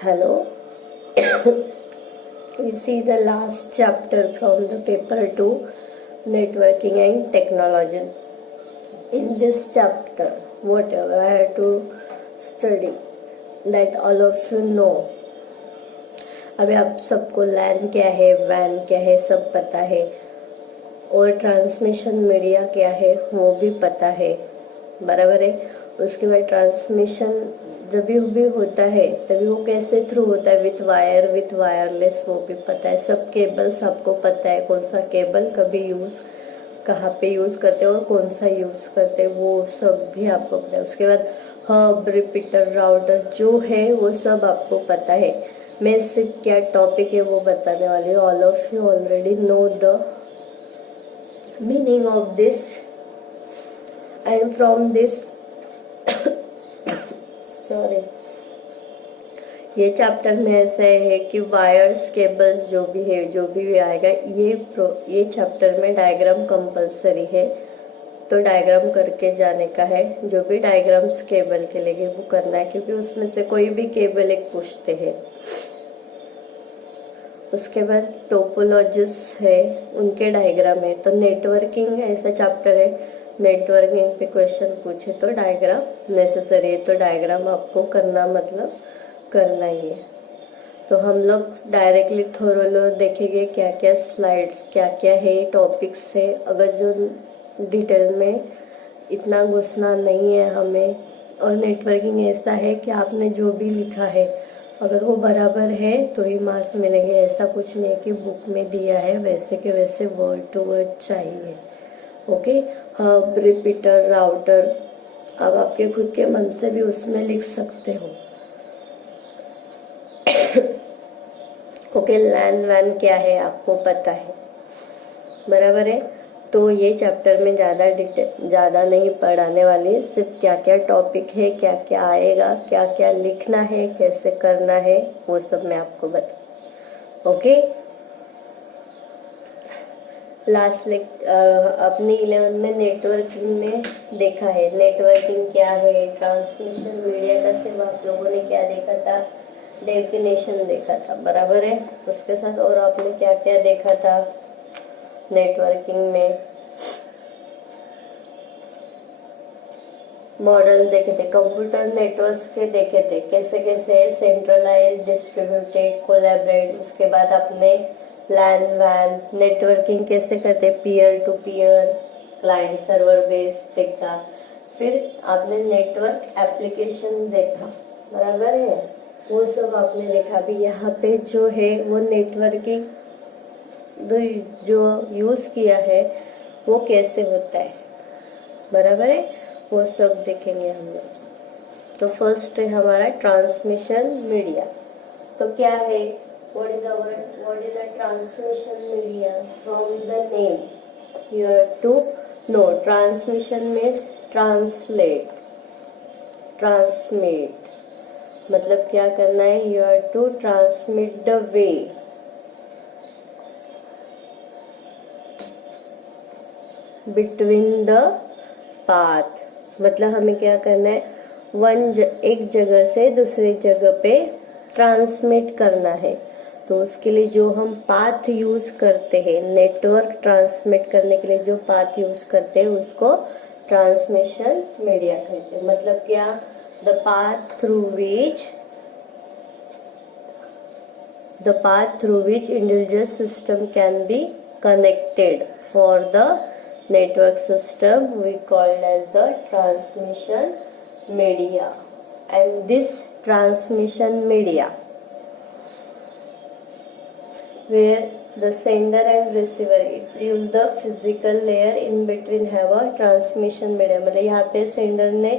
Hello. We see the last chapter from the paper 2, networking and technology. In this chapter, whatever I have to study, that all of you know. अभी आप सबको लैन क्या है, वैन क्या है, सब पता है, और ट्रांसमिशन मीडिया क्या है वो भी पता है, बराबर है। उसके बाद ट्रांसमिशन जब भी होता है तभी वो कैसे थ्रू होता है, विथ वायर विथ वायरलेस, वो भी पता है। सब केबल्स आपको पता है, कौन सा केबल कभी यूज कहाँ पे यूज करते हैं और कौन सा यूज करते हैं, वो सब भी आपको पता है। उसके बाद हब, रिपीटर, राउटर जो है वो सब आपको पता है। मैं सिर्फ क्या टॉपिक है वो बताने वाली हूँ। All of you already know the meaning of this and from this sorry, ये चैप्टर में ऐसा है कि वायर्स, केबल्स जो भी आएगा, ये चैप्टर में डायग्राम कंपलसरी है, तो डायग्राम करके जाने का है। जो भी डायग्राम्स केबल के लिए वो करना है, क्योंकि उसमें से कोई भी केबल एक पूछते हैं। उसके बाद टोपोलॉजीज है, उनके डायग्राम है। तो नेटवर्किंग ऐसा चैप्टर है, नेटवर्किंग पे क्वेश्चन पूछे तो डायग्राम नेसेसरी है, तो डायग्राम आपको करना मतलब करना ही है। तो हम लोग डायरेक्टली थोड़ा देखेंगे क्या क्या स्लाइड्स, क्या क्या है टॉपिक्स है। अगर जो डिटेल में इतना घुसना नहीं है हमें, और नेटवर्किंग ऐसा है कि आपने जो भी लिखा है अगर वो बराबर है तो ही मार्क्स मिलेंगे। ऐसा कुछ नहीं कि बुक में दिया है वैसे के वैसे वर्ड टू वर्ड चाहिए। ओके, हब, रिपीटर, राउटर अब आपके खुद के मन से भी उसमें लिख सकते हो। ओके, लैन वैन क्या है आपको पता है, बराबर है। तो ये चैप्टर में ज्यादा नहीं पढ़ाने वाली, सिर्फ क्या क्या टॉपिक है, क्या क्या आएगा, क्या क्या लिखना है, कैसे करना है, वो सब मैं आपको बता। ओके, लास्ट अपने 11 में नेटवर्किंग में देखा है। नेटवर्किंग क्या है, ट्रांसमिशन मीडिया का सिर्फ आप लोगों ने क्या देखा था, डेफिनेशन देखा था, बराबर है। उसके साथ और आपने क्या क्या देखा था नेटवर्किंग में, मॉडल देखे थे, कंप्यूटर नेटवर्क्स के देखे थे, कैसे कैसे सेंट्रलाइज, डिस्ट्रीब्यूटेड, कोलैबोरेट। उसके बाद आपने लैन वैन, नेटवर्किंग कैसे करते, peer to peer, client server base देखा। फिर आपने नेटवर्क एप्लीकेशन देखा, बराबर है, वो सब आपने देखा। भी यहाँ पे जो है वो नेटवर्किंग जो यूज किया है वो कैसे होता है, बराबर है, वो सब देखेंगे हम लोग। तो फर्स्ट है हमारा ट्रांसमिशन मीडिया। तो क्या है, what is the transmission media? From the name you have to know, transmission means translate, transmit मतलब क्या करना है, you have to transmit the way, between the path, मतलब हमें क्या करना है, एक जगह से दूसरी जगह पे ट्रांसमिट करना है। तो उसके लिए जो हम पाथ यूज करते हैं, नेटवर्क ट्रांसमिट करने के लिए जो पाथ यूज करते हैं उसको ट्रांसमिशन मीडिया कहते हैं। मतलब क्या, the path through which individual system can be connected for the network system we called as the transmission media. And this transmission media where the sender and receiver, it use the physical layer in between have a transmission media। मतलब यहाँ पे सेंडर ने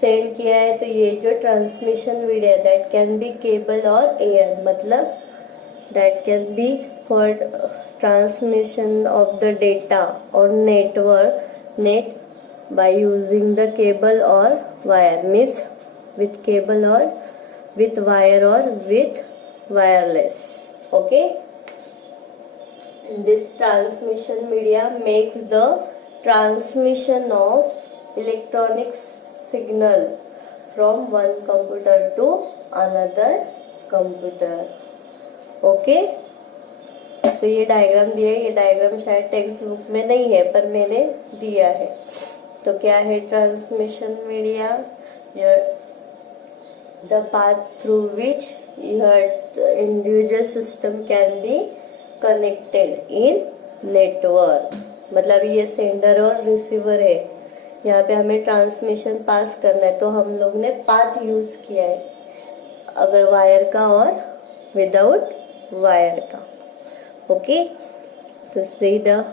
सेंड किया है तो ये जो transmission media that can be cable और एयर, मतलब that can be for transmission of the data or net by using the cable or wire, means with cable or with wire or with wireless. Okay, this transmission media makes the transmission of electronic signal from one computer to another computer. Okay, तो ये डायग्राम दिया है, ये डायग्राम शायद text book में नहीं है पर मैंने दिया है। तो क्या है transmission media? The path through which your individual system can be connected in network। मतलब ये सेंडर और रिसीवर है, यहाँ पे हमें ट्रांसमिशन पास करना है, तो हम लोग ने पाथ यूज किया है, अगर वायर का और विदाउट वायर का। ओके, तो सीधा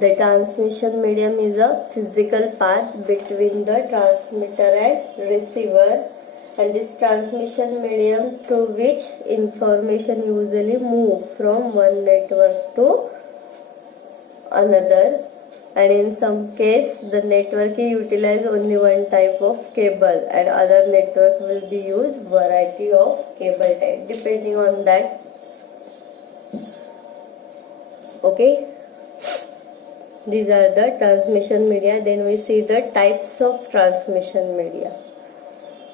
the transmission medium is a physical path between the transmitter and receiver, and this transmission medium through which information usually move from one network to another, and in some case the network utilize only one type of cable and other network will be use variety of cable type depending on that. Okay, these are the transmission media. Then we see the types of transmission media.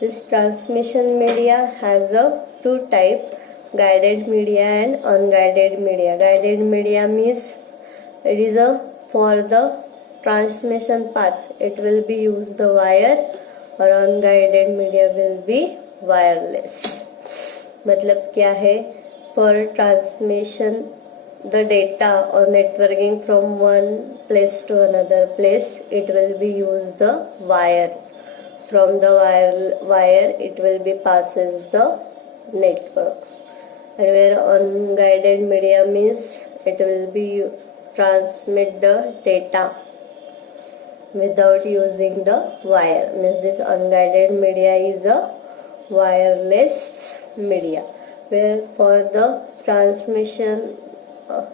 This transmission media has a two type, guided media and unguided media. Guided media means it is a for the transmission path it will be use the wire, और unguided media will be wireless। मतलब क्या है? For transmission the data or networking from one place to another place, it will be use the wire. From the wire it will be passes the network. And where unguided media means it will be transmit the data without using the wire. Means this unguided media is a wireless media, where for the transmission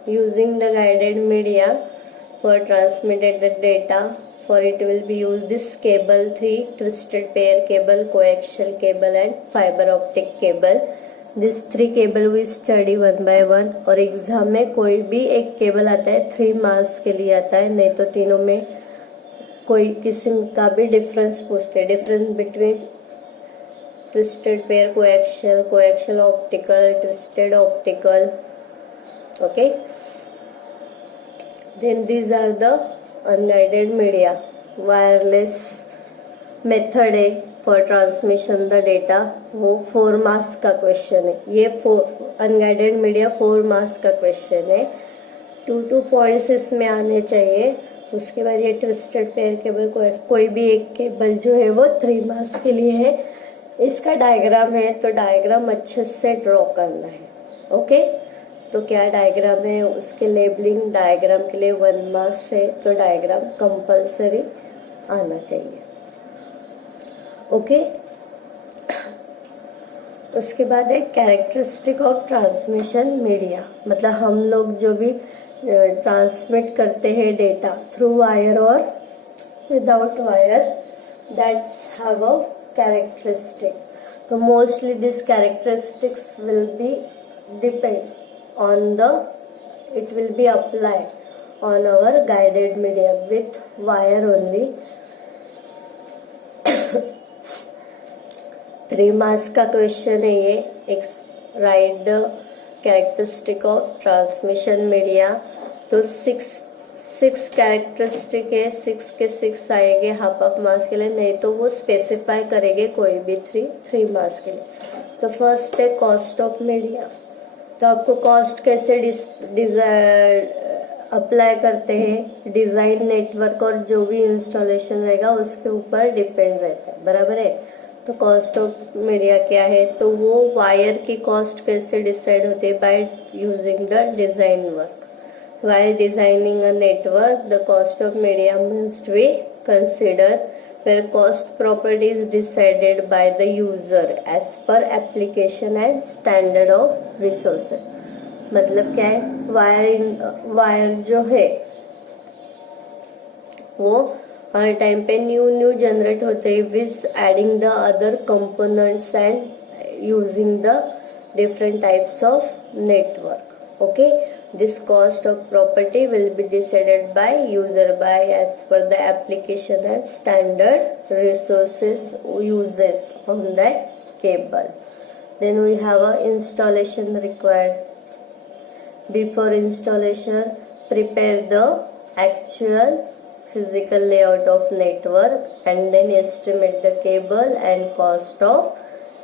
using the guided media for transmitted the data, for it will be used this cable, 3 twisted pair cable, coaxial cable and fiber optic cable. This 3 cable we study one by one, और एग्जाम में कोई भी एक केबल आता है 3 मार्क्स के लिए आता है, नहीं तो तीनों में कोई किस्म का भी डिफरेंस पूछते हैं। Difference between twisted pair coaxial, coaxial optical, twisted optical. Okay, then these are the unguided media. Wireless method है फॉर ट्रांसमिशन द डेटा, वो 4 मार्क्स का क्वेश्चन है। ये अनगाइडेड मीडिया 4 मार्क्स का क्वेश्चन है, 2 पॉइंट्स इसमें आने चाहिए। उसके बाद ये ट्विस्टेड पेयर केबल, कोई भी एक केबल जो है वो 3 मार्क्स के लिए है। इसका डायग्राम है, तो डायग्राम अच्छे से ड्रॉ करना है। ओके, तो क्या डायग्राम है, उसके लेबलिंग डायग्राम के लिए 1 मार्क्स है, तो डायग्राम कंपलसरी आना चाहिए। ओके, उसके बाद है कैरेक्टरिस्टिक ऑफ ट्रांसमिशन मीडिया। मतलब हम लोग जो भी ट्रांसमिट करते हैं डेटा थ्रू वायर और without wire, that's have a characteristic. तो mostly this characteristics will be depend on the, it will be applied on our guided media with wire only। 3 मार्क्स का क्वेश्चन है ये। Right the characteristic of transmission media. तो 6 कैरेक्टरिस्टिक है, 6 के 6 आएंगे half marks के लिए, नहीं तो वो स्पेसिफाई करेंगे कोई भी 3 मार्क्स के लिए। तो फर्स्ट है कॉस्ट ऑफ मीडिया। तो आपको कॉस्ट कैसे अप्लाई करते हैं, डिजाइन नेटवर्क और जो भी इंस्टॉलेशन रहेगा उसके ऊपर डिपेंड रहता है, बराबर है। तो कॉस्ट ऑफ मीडिया क्या है, तो वो वायर की कॉस्ट कैसे डिसाइड होती है, by using the design work. While designing a network the cost of media must be consider, where cost property is decided by the user as per application and standard of resources। मतलब क्या है, वायर जो है वो हर टाइम पे new generate होते हैं with adding the other components and using the different types of network. Okay, this cost of property will be decided by user by as per the application and standard resources uses on that cable. Then we have a installation required. Before installation, prepare the actual physical layout of network and then estimate the cable and cost of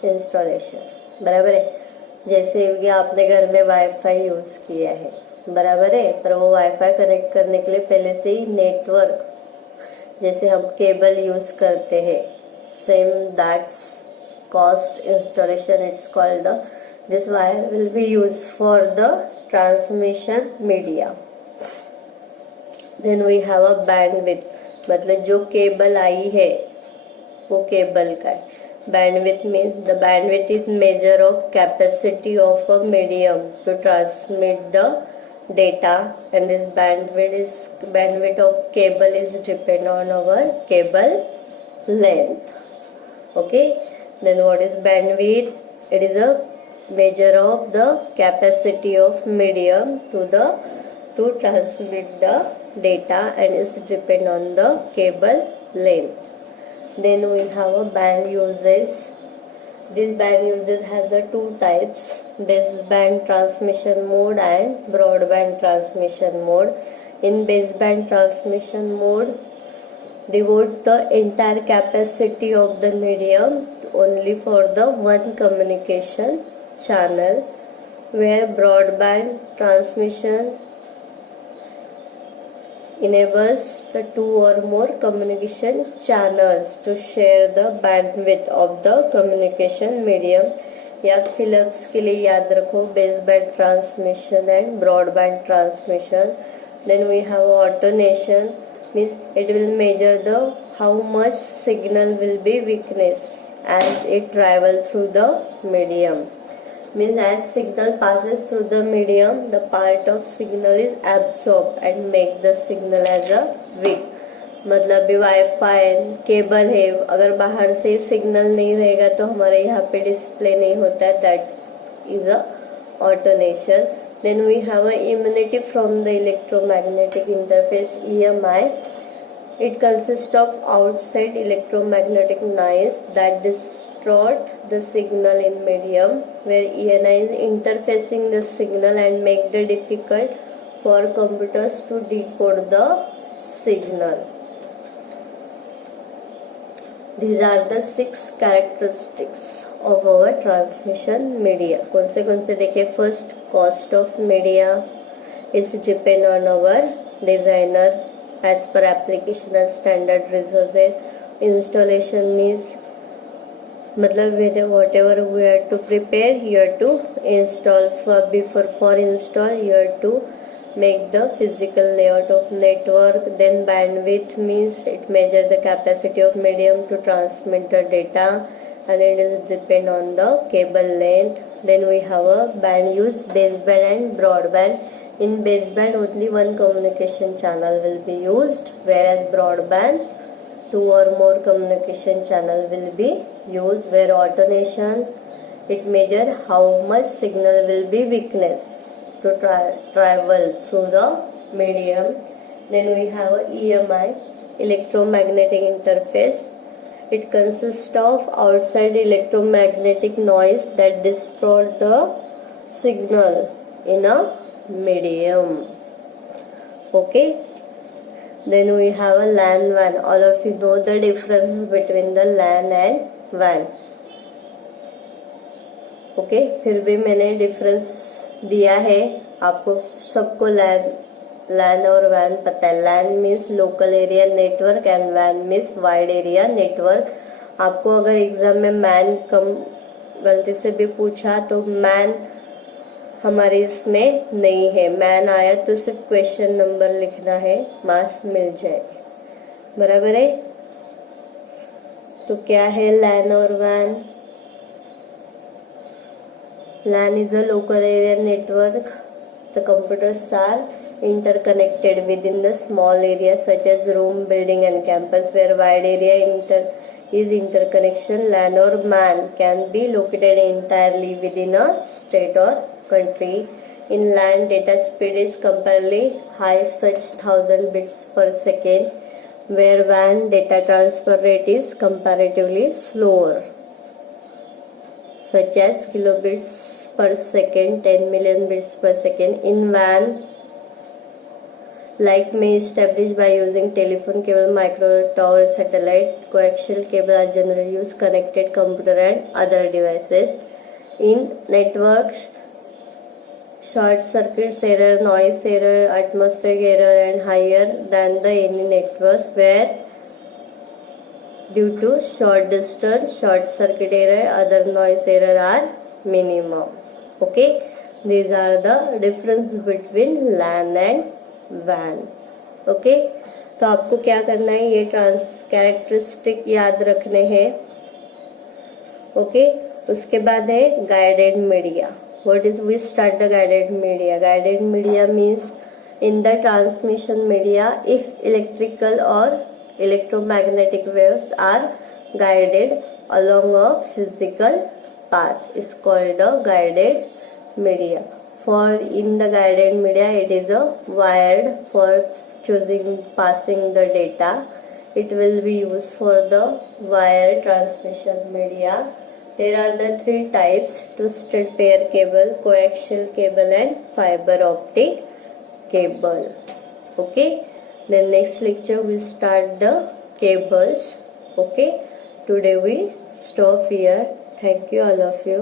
installation. बराबर है. जैसे कि आपने घर में wifi use किया है, बराबर है, पर वो वाईफाई कनेक्ट करने के लिए पहले से ही नेटवर्क, जैसे हम केबल यूज करते हैं, same that's cost installation. It's called the, this wire will be used for the transmission media. Then we have a bandwidth, मतलब जो केबल आई है वो केबल का है. Bandwidth means the bandwidth is measure of capacity of a medium to transmit the data, and this bandwidth of cable is depend on our cable length. Okay. Then what is bandwidth? It is a measure of the capacity of medium to transmit the data and is depend on the cable length. Then we have a band uses. This band uses has the two types: baseband transmission mode and broadband transmission mode. In baseband transmission mode, devotes the entire capacity of the medium only for the one communication channel, where broadband transmission enables the two or more communication channels to share the bandwidth of the communication medium. या फिलअप्स के लिए याद रखो baseband transmission and broadband transmission. Then we have alternation, means it will measure the how much signal will be weakness as it travel through the medium. Means as signal passes through the medium, the part of signal is absorbed and make the signal as a weak. मतलब भी wifi cable है, अगर बाहर से सिग्नल नहीं रहेगा तो हमारे यहाँ पे डिस्प्ले नहीं होता है. That's is a alternation. Then we have a immunity from the electromagnetic interface, EMI. It consists of outside electromagnetic noise that distort the signal in medium, where EMI is interfacing the signal and make it difficult for computers to decode the signal. These are the 6 characteristics of our transmission media. कौन से देखे? First, cost of media is depend on our designer as per application and standard resources. Installation means मतलब whatever we have to prepare, you have to install. For install you have to make the physical layout of network. Then bandwidth means it measures the capacity of medium to transmit the data, and it is depend on the cable length. Then we have a band use, baseband and broadband. In baseband only one communication channel will be used, whereas broadband 2 or more communication channel will be used. Where alternation, it measure how much signal will be weakness to travel through the medium. Then we have a EMI, electromagnetic interface. It consists of outside electromagnetic noise that distort the signal in a medium. Okay. Then we have a LAN WAN. All of you know the difference between the LAN and WAN. Okay. फिर भी मैंने डिफरेंस दिया है आपको सबको. लैन और वैन पता है. LAN means local area network and वैन मीन्स वाइड एरिया नेटवर्क. आपको अगर एग्जाम में मैन कम गलती से भी पूछा तो मैन हमारे इसमें नहीं है. मैन आया तो सिर्फ क्वेश्चन नंबर लिखना है, मार्क्स मिल जाएगा. बराबर है. तो क्या है लैन और van? LAN is a local area network. The computers are interconnected within the small area such as room, building and campus, where wide area is interconnection. LAN or MAN can be located entirely within a state or country. In LAN, data speed is comparatively high, such 1000 bits per second, where WAN data transfer rate is comparatively slower. such as kilobits per second, 10 million bits per second. In WAN, like may established by using telephone cable, micro tower, satellite, coaxial cable are generally used connected computer and other devices. In networks, short circuits error, noise error, atmospheric error and higher than the any networks where due to short distance, short circuit error, other noise error are minimum. Okay, these are the difference between LAN and WAN. Okay, तो आपको क्या करना है, ये कैरेक्टरिस्टिक याद रखने हैं. ओके, उसके बाद है guided media. What is, we start the guided media. Guided media means in the transmission media if electrical और electromagnetic waves are guided along a physical path is called a guided media. For in the guided media, it is a wired for passing the data. It will be used for the wire transmission media. There are the three types: twisted pair cable, coaxial cable and fiber optic cable. Okay, then next lecture we start the cables. Okay, today we stop here. Thank you all of you.